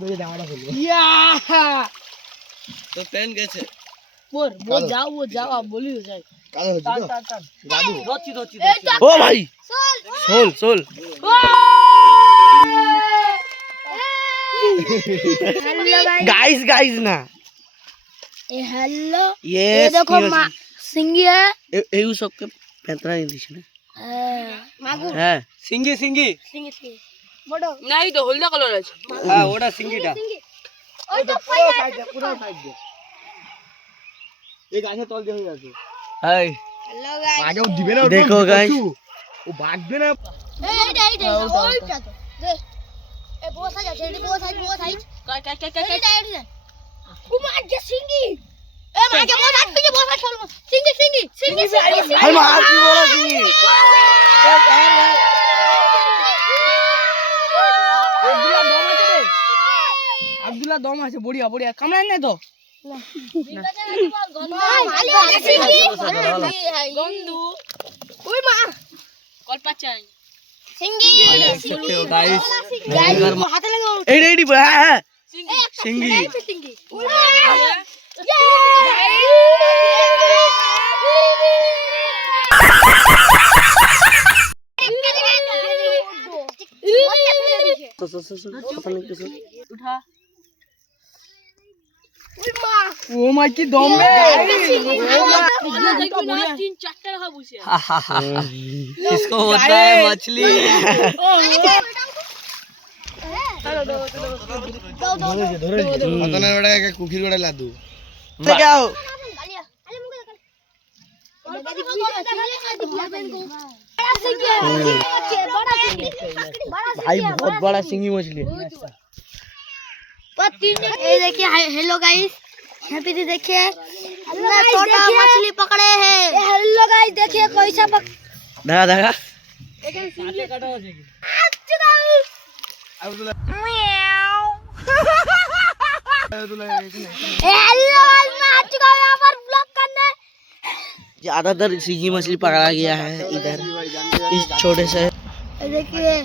বেজে জামাটা খুলবো ইয়া তো প্যান গেছে बोर वो जाओ आप बोली हो जाए কালো হচ্ছে তো দাদু दोची ओ भाई सोल गाइस ना ए हेलो ये देखो सिंगी है एयू सब के पेंतरा नहीं दिस ना मागू है সিঙ্গি बड़ो नहीं तो हल्दा कलर है হ্যাঁ ওটা সিঙ্গিটা ओए तो পুরো সাইড দে এই গাছের তল দিয়ে হয়ে আছে हाय हेलो गाइस আগেও দিবে না देखो गाइस ও ভাগবে না ए ओइटा तो दे ए बहुत साइज छेड़ी बहुत साइज काय ओ मार के सिंगी ए मार के बहुत साइज छोड़ सिंगी हाय मार की बोला सिंगी अब्दुल्ला दम আছে बढ़िया কামড়ায় না তো গন্ধু ওই মা কলপা চাই সিঙ্গি गाइस হাতে লাগে एडी है सिंगी सिंगी पता नहीं कैसे उठा ও মাই কি দম রে तीन चार रखा बुझे इसको होता है मछली ধরে অতনের ওটা কুকির গোড়া লাদু क्या हो भाई बहुत बड़ा सिंगी मछली है ये देखिए हेलो गाइस यहाँ पे देखिए इतना छोटा मछली पकड़े हैं हेलो गाइस देखिए कैसा देखा देखा हेलो गाइस मैं आ चुका हूँ यहाँ पर ब्लॉग करने ज्यादातर सिंगी मछली पकड़ा गया है इधर इस छोटे से ये देखिए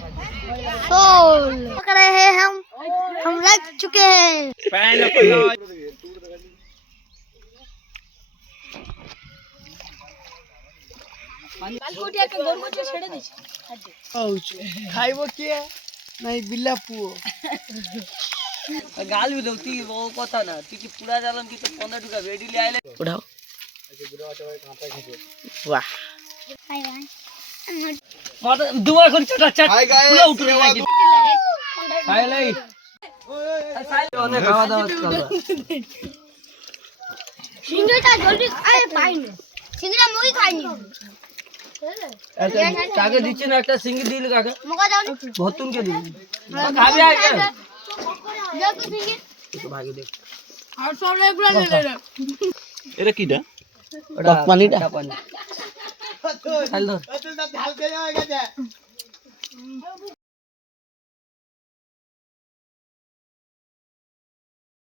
सोल पकड़े हैं हम रख चुके हैं খাইবো কে নাই বিল্লা পুও गाल भी दो ती वो कथा ना ती की पूरा जालम की तो 15 टका रेडी ले आइले उठाओ वाह माता दुआ कर चटा चट हाय गाइस पूरा उठ रहा है खाई ले ओने खावा दावा कर सिंगड़ा जल्दी आए पाइन सिंगड़ा मुई खाइनी ऐसे काके दीचे ना একটা সিঙ্গি দিল কাকে मुका जाओ ভতুন কে দিল খাবি আগে जा तो सिंगी তো ভাগে দেখ और सब रेगुलर ले ले এটা কিটা ওটা পানিটা পানি ঢাল দে গেছে